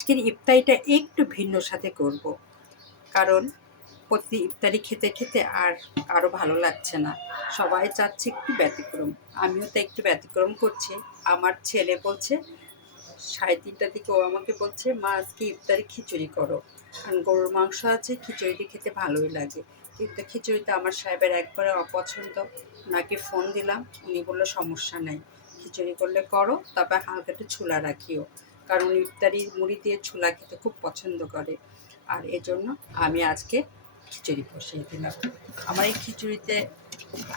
আজকের ইফতারিটা একটু ভিন্ন সাথে করব, কারণ প্রতি ইফতারি খেতে খেতে আর কারো ভালো লাগছে না। সবাই চাচ্ছে একটু ব্যতিক্রম, আমিও তো একটু ব্যতিক্রম করছি। আমার ছেলে বলছে 3:30টার দিকে, ও আমাকে বলছে, মা আজকে ইফতারি খিচুড়ি করো, কারণ গরুর মাংস আছে, খিচুড়িটি খেতে ভালোই লাগে। কিন্তু খিচুড়িটা আমার সাহেবের একবারে অপছন্দ। ওনাকে ফোন দিলাম, উনি বললো সমস্যা নেই, খিচুড়ি করলে করো, তবে হালকা একটু ছোলা রাখিও, কারণ ইফতারি মুড়ি দিয়ে ছোলা খেতে খুব পছন্দ করে। আর এজন্য আমি আজকে খিচুড়ি বসিয়ে দিলাম। আমার এই খিচুড়িতে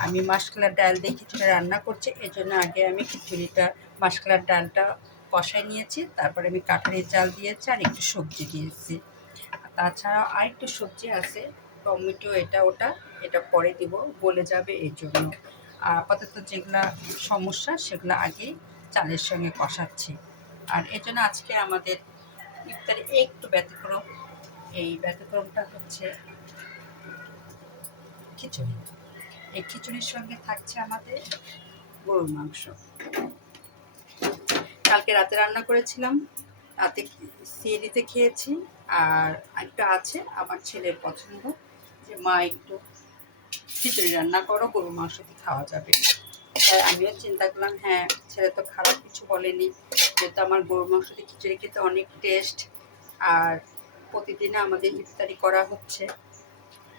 আমি মাসকলার ডাল দিয়ে খিচুড়ি রান্না করছি, এজন্য আগে আমি খিচুড়িটা মাসকলার ডালটা কষাই নিয়েছি, তারপরে আমি কাঠারির চাল দিয়েছি আর একটু সবজি দিয়েছি। তাছাড়াও আর একটু সবজি আছে, টমেটো এটা ওটা, এটা পরে দিব, গলে যাবে এই জন্য। আর আপাতত যেগুলা সমস্যা সেগুলো আগেই চালের সঙ্গে কষাচ্ছি। আর এই জন্য আজকে আমাদের ইফতারে একটু ব্যতিক্রম। এই ব্যতিক্রমটা হচ্ছে খিচুড়ি। এই খিচুড়ির সঙ্গে থাকছে আমাদের গরুর মাংস। কালকে রাতে রান্না করেছিলাম, রাতে সিএডিতে খেয়েছি। আর একটা আছে আমার ছেলের পছন্দ, যে মা একটু খিচুড়ি রান্না করো, গরুর মাংস দিয়ে খাওয়া যাবে। তাই আমিও চিন্তা করলাম, হ্যাঁ, ছেলে তো খারাপ কিছু বলেনি, যেহেতু আমার গরুর মাংস দিয়ে খিচুড়ি খেতে অনেক টেস্ট। আর প্রতিদিনে আমাদের ইফতারি করা হচ্ছে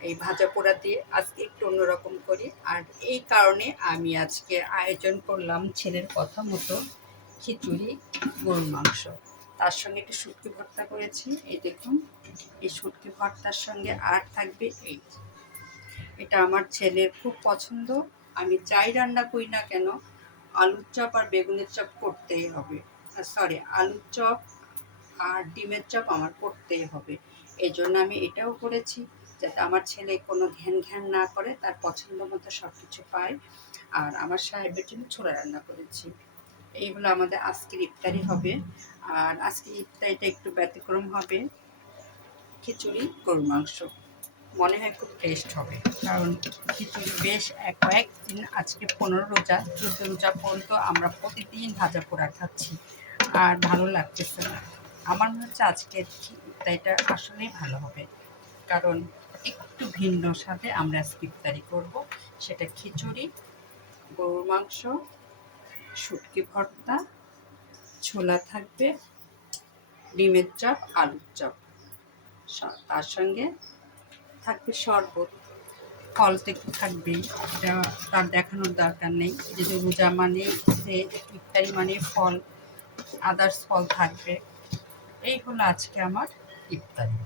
এই ভাজা পোড়া দিয়ে, আজকে একটু অন্যরকম করি। আর এই কারণে আমি আজকে আয়োজন করলাম ছেলের কথা মতো খিচুড়ি, গরুর মাংস, তার সঙ্গে একটু শুটকি ভর্তা করেছি। এই দেখুন, এই শুটকি ভর্তার সঙ্গে আর থাকবে এটা আমার ছেলের খুব পছন্দ। আমি যাই রান্না করি না কেন, আলুর চপ আর বেগুনের চপ করতেই হবে। সরি, আলুর চপ আর ডিমের চপ আমার করতেই হবে। এই জন্য আমি এটাও করেছি, যাতে আমার ছেলে কোনো ঘ্যান ঘ্যান না করে, তার পছন্দ মতো সব কিছু পায়। আর আমার সাহেবের জন্য ছোলা রান্না করেছি। এইগুলো আমাদের আজকের ইফতারি হবে। আর আজকের ইফতারিটা একটু ব্যতিক্রম হবে, খিচুড়ি, গরুর মাংস। মনে হয় খুব টেস্ট হবে, কারণ খিচুড়ি বেশ কয়েকদিন, আজকে 15 রোজা, 14 রোজা পর্যন্ত আমরা প্রতিদিন ভাজা পোড়া খাচ্ছি, আর ভালো লাগতেছে না। আমার মনে হচ্ছে আজকের ইফতারিটা আসলেই ভালো হবে, কারণ একটু ভিন্ন স্বাদে আমরা আজকে ইফতারি করবো। সেটা খিচুড়ি, গরুর মাংস, শুটকি ভর্তা, ছোলা থাকবে, ডিমের চপ, আলুর চপ, তার সঙ্গে থাকবে শরবত। ফল তো একটু থাকবেই, এটা তার দেখানোর দরকার নেই, যেহেতু রোজা মানে ইফতারি মানে ফল, আদার্স ফল থাকবে। এই হলো আজকে আমার ইফতারি।